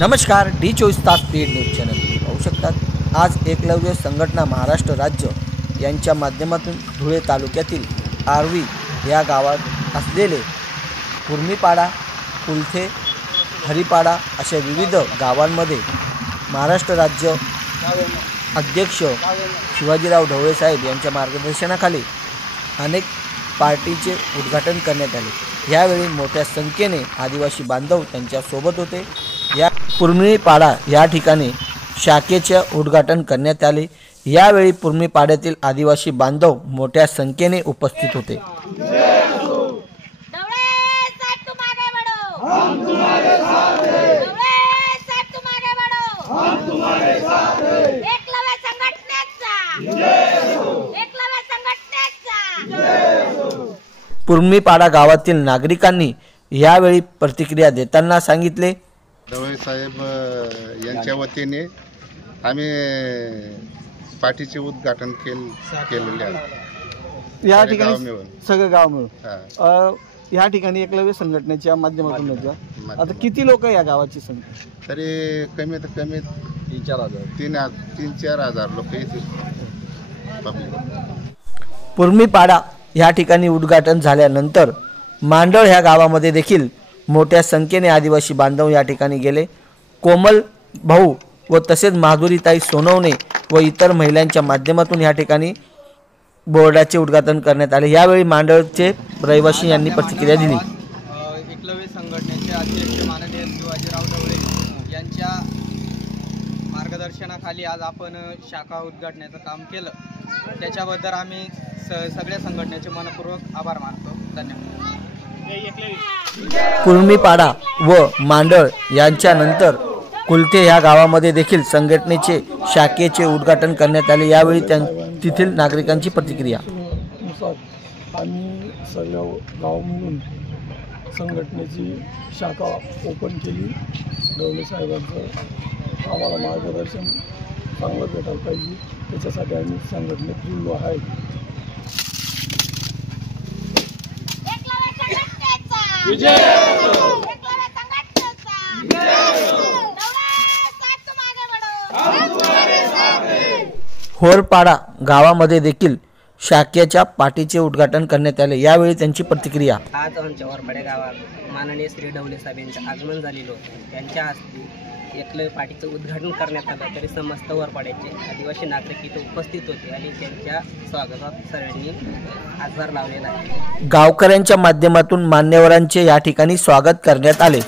नमस्कार, डी24 तास speed news channel पाहू शकतात। आज एकलव्य संघटना महाराष्ट्र राज्य यांच्या माध्यमातून धुळे तालुक्यातील आर्वी या गावात असलेले कुर्मीपाडा, कुलथे, हरिपाडा अशा विविध गावांमध्ये महाराष्ट्र राज्य अध्यक्ष शिवाजीराव ढवळे साहेब यांच्या मार्गदर्शनाखाली अनेक पार्टीचे उद्घाटन करण्यात आले। यावेळी मोठ्या संख्येने आदिवासी बांधव त्यांच्या सोबत होते। या कुर्मीपाडा या ठिकाणी शाखेचे उद्घाटन करण्यात आले। यावेळी कुर्मीपाड्यातील आदिवासी बांधव मोठ्या संख्येने उपस्थित होते। कुर्मीपाडा गावातील नागरिकांनी यावेळी प्रतिक्रिया देताना सांगितले, ढवळे साहेब यांच्या वतीने आम्ही पार्टीचे उद्घाटन केलेले आहे। या ठिकाणी सगळे गाव मिळून या ठिकाणी एकलव्य संघटनेच्या माध्यमातून होतं। आता किती लोक या गावाची संख्या? तरी कमीत कमी 3-4 हजार लोक येतील। कुर्मीपाडा या ठिकाणी उद्घाटन झाल्यानंतर मांडळ ह्या गावामध्ये देखील मोठ्या संख्येने आदिवासी बांधव या ठिकाणी गेले। कोमल भाऊ व तसेच माधुरीताई सोनवणे व इतर महिलांच्या माध्यमातून या ठिकाणी बोर्डाचे उद्घाटन करण्यात आले। यावेळी मांडळचे रहिवासी यांनी प्रतिक्रिया दिली। एकलव्य संघटनेचे अध्यक्ष माननीय शिवाजीराव ढवळे यांच्या मार्गदर्शनाखाली आज आपण शाखा उद्घाटनाचं काम केलं। त्याच्याबद्दल आम्ही सगळ्या संघटनेचे मनपूर्वक आभार मानतो। धन्यवाद। कुर्मीपाडा व मांडळ यांच्यानंतर कुलथे या गावामध्ये देखील संघटनेचे शाखेचे उद्घाटन करण्यात आले। यावेळी तेथील नागरिकांची प्रतिक्रिया। आम्ही सगळ्या गाव मिळून संघटनेची शाखा ओपन केली। ढवळे साहेबांचं आम्हाला मार्गदर्शन चांगलं भेटायला पाहिजे, त्याच्यासाठी आम्ही संघटनेत जुळलो आहे। होरपाडा गावामध्ये देखील शाखेच्या पार्टीचे उद्घाटन करण्यात आले। यावेळी त्यांची प्रतिक्रिया। आज आमच्या होरपाडा गावात माननीय श्री ढवळे साहेब यांचं आगमन झालेलं होतं। त्यांच्या हस्ते एकलव्य पार्टीचं उद्घाटन करण्यात आलं। तरी समस्त होरपाड्याचे आदिवासी नागरिक इथे उपस्थित होते आणि त्यांच्या स्वागतात सर्वांनी हातभार लावलेला आहे। गावकऱ्यांच्या माध्यमातून मान्यवरांचे या ठिकाणी स्वागत करण्यात आले।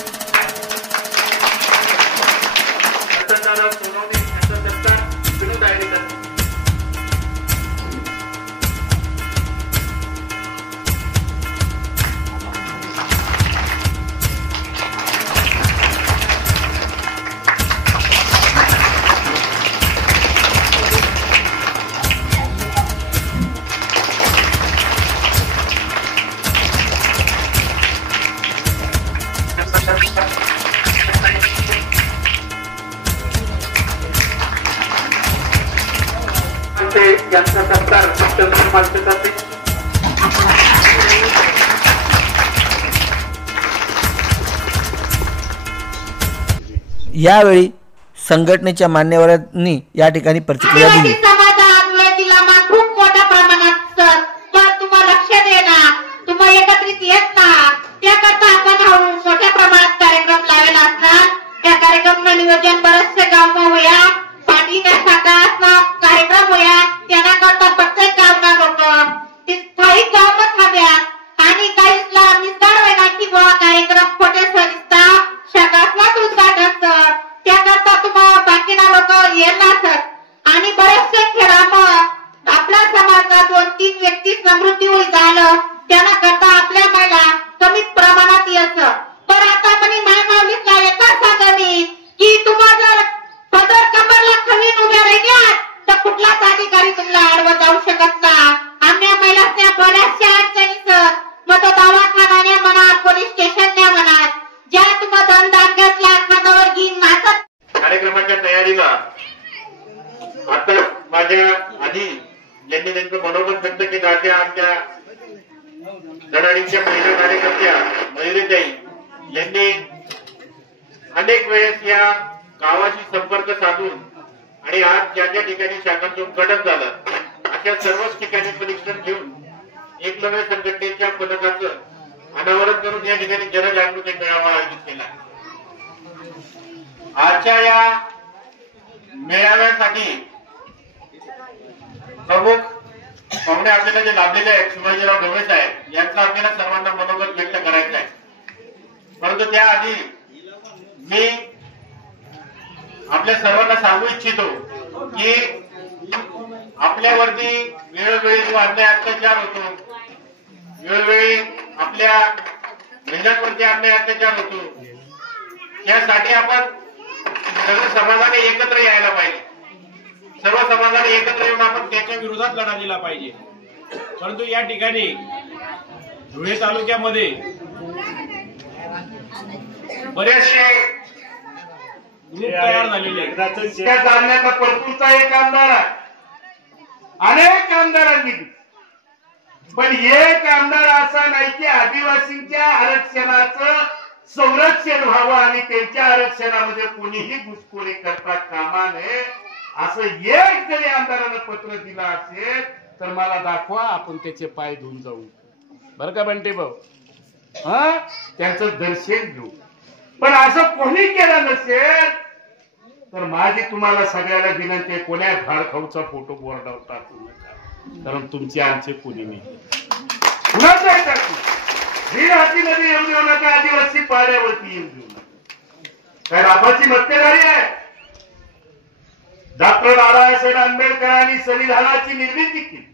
यावेळी संघटनेच्या मान्यवरांनी या ठिकाणी प्रतिक्रिया दिली। नियोजन बरेचसे गाव होया, पार्टीच्या शाखा असणार, कार्यक्रम होया, त्यांना करता प्रत्येक गावना लोक स्थायिक गावात हव्यात आणि काहीला निस्तार व्हायला की बुवा कार्यक्रम खोटे सरिस्ता शाखासनाच उद्घाटन त्याकरता तुम्हाला बाकीना लोक येणार असत आणि बरेचसे खेळामं आपल्या समाजात 2-3 व्यक्तींचा मृत्यू झालं, त्यांना करता आपल्या महिला कमी प्रमाणात यायचं। पण आता पण माय माऊलीला एका सांगावी की तुम्हाला पदर कमरला खवीन उभ्या राहिल्या तर कुठलाच अधिकारी तुम्हाला अडवत जाऊ शकत ना। आम्ही महिलांच्या बऱ्याचशा अडचणीच मग दवाखान्याने म्हणा, पोलीस स्टेशनने म्हणा, ज्या तुम्हाला धंदा घेतला खानावर घेऊन नाचत कार्यक्रमाच्या तयारीला आता माझ्या आधी ज्यांनी त्यांचं मनोबल व्यक्त केलं अशा आमच्या धडाडीच्या महिला कार्यकर्त्या मयुरीताई यांनी अनेक वेळेस या गावाशी संपर्क साधून आणि आज ज्या ज्या ठिकाणी शाखांचं उद्घाटन झालं अशा सर्वच ठिकाणी परीक्षण घेऊन एकलव्य संघटनेच्या पथकाचं अनावरण करून या ठिकाणी जनजागृती मेळावा आयोजित केला. आजच्या या मेळाव्यासाठी प्रमुख पाहुणे आपल्याला जे लाभलेले आहेत शिवाजीराव ढवळे साहेब यांचा आपल्याला सर्वांना मनोगत व्यक्त करायचं आहे. परंतु त्याआधी मी आपल्या सर्वांना सांगू इच्छितो की आपल्यावरती वेळोवेळी जो अन्याय अत्याचार होतो, वेळोवेळी आपल्या महिलांवरती अन्याय अत्याचार होतो, त्यासाठी आपण सर्व समाजाने एकत्र यायला पाहिजे. सर्व समाजाने एकत्र येऊन आपण त्याच्या विरोधात लढा दिला पाहिजे. परंतु या ठिकाणी धुळे तालुक्यामध्ये बरेचसे ग्रुप तयार झालेले आहेत. त्या जालन्याचा परतूरचा एक आमदार आहे, अनेक आमदारांनी, पण एक आमदार असा नाही की आदिवासींच्या आरक्षणाचं संरक्षण व्हावं आणि त्यांच्या आरक्षणामध्ये कोणीही घुसखोरी करता कामा नये असं एक जरी आमदारानं पत्र दिलं असेल तर मला दाखवा, आपण त्याचे पाय धुवून जाऊ. बरं का बंटी भाऊ, त्यांचं दर्शन घेऊ. पण असं कोणी केलं नसेल तर माझी तुम्हाला सगळ्याला विनंती आहे, कोण्या भाडखाऊचा फोटो बोर्डावर टाकू नका, कारण तुमचे आमचे कोणी नाही. कुणाचा टाकू वीरहातीमध्ये येऊन देऊ नका, आदिवासी पाड्यावरती येऊन देऊ नका. काय राबाची मक्तेदारी आहे? डॉक्टर बाबासाहेब आंबेडकरांनी संविधानाची निर्मिती केली.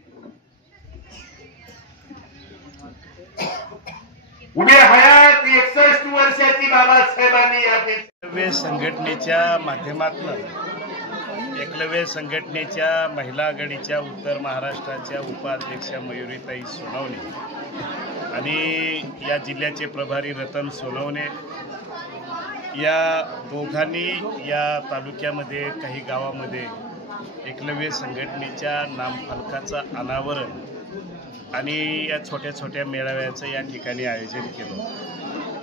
उभे हयात 61 वर्षाची बाबासाहेबांनी या संघटनेच्या माध्यमातून एकलव्य संघटनेच्या महिला आघाडीच्या उत्तर महाराष्ट्राच्या उपाध्यक्षा मयुरीताई सोनवणे आणि या जिल्ह्याचे प्रभारी रतन सोनवणे या दोघांनी या तालुक्यामध्ये काही गावामध्ये एकलव्य संघटनेच्या नामफलकाचं अनावरण आणि या छोट्या छोट्या मेळाव्याचं या ठिकाणी आयोजन केलं.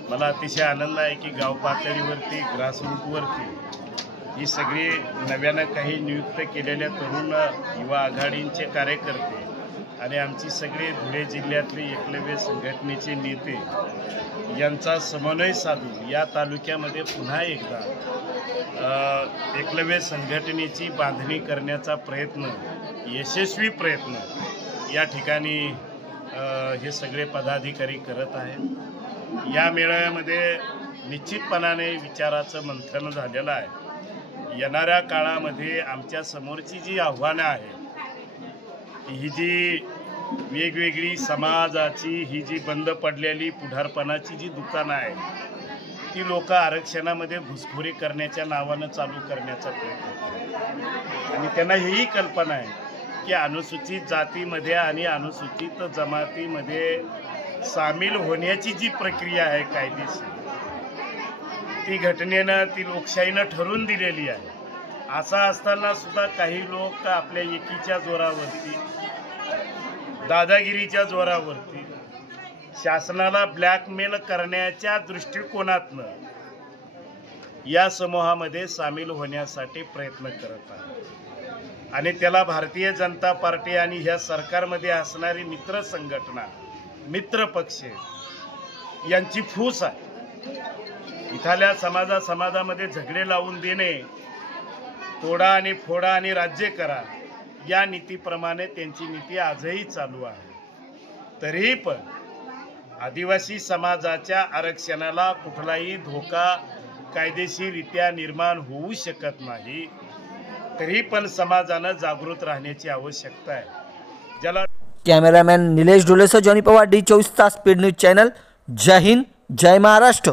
मला अतिशय आनंद आहे की गाव पातळीवरती ग्रासरूटवरती ही सगळी नव्यानं काही नियुक्त केलेल्या तरुण युवा आघाडींचे कार्यकर्ते आणि आमची सगळे धुळे जिल्ह्यातले एकलव्य संघटनेचे नेते यांचा समन्वय साधून या तालुक्यामध्ये पुन्हा एकदा एकलव्य संघटनेची बांधणी करण्याचा प्रयत्न, यशस्वी प्रयत्न या ठिकाणी हे सगळे पदाधिकारी करत आहेत. या मेळाव्यामध्ये निश्चितपणाने विचाराचं मंथन झालेलं आहे. येणाऱ्या काळामध्ये आमच्या समोरची जी आव्हानं आहेत, ही जी वेगवेगळी समाजाची ही जी बंद पडलेली पुढारपणाची जी दुकानं आहेत ती लोक आरक्षणामध्ये घुसखोरी करण्याच्या नावानं चालू करण्याचा प्रयत्न करतात. आणि त्यांना ही कल्पना आहे की अनुसूचित जातीमध्ये आणि अनुसूचित जमातीमध्ये सामील होण्याची जी प्रक्रिया आहे कायदेशीर, ती घटनेनं ती लोकशाहीनं ठरवून दिलेली आहे. असं असताना सुद्धा काही लोक आपल्या एकीच्या जोरावरती, दादागिरीच्या जोरावरती शासनाला ब्लॅकमेल करण्याच्या दृष्टिकोनातनं या समूहामध्ये सामील होण्यासाठी प्रयत्न करत आहे. आणि त्याला भारतीय जनता पार्टी आणि ह्या सरकारमध्ये असणारी मित्र संघटना, मित्र पक्ष यांची फूस आहे. इथल्या समाजामध्ये झगडे लावून देणे, तोडा आणि फोडा आणि राज्य करा या नीतीप्रमाणे त्यांची नीती आजही चालू आहे. तरीही पण आदिवासी समाजाच्या आरक्षणाला कुठलाही धोका कायदेशीररित्या निर्माण होऊ शकत नाही. तरी पण समाजानं जागृत राहण्याची आवश्यकता आहे. ज्याला कॅमेरामॅन निलेश डोलेसह जॉनी पवार, D24 तास speed news channel. Jai Hind, Jai Maharashtra.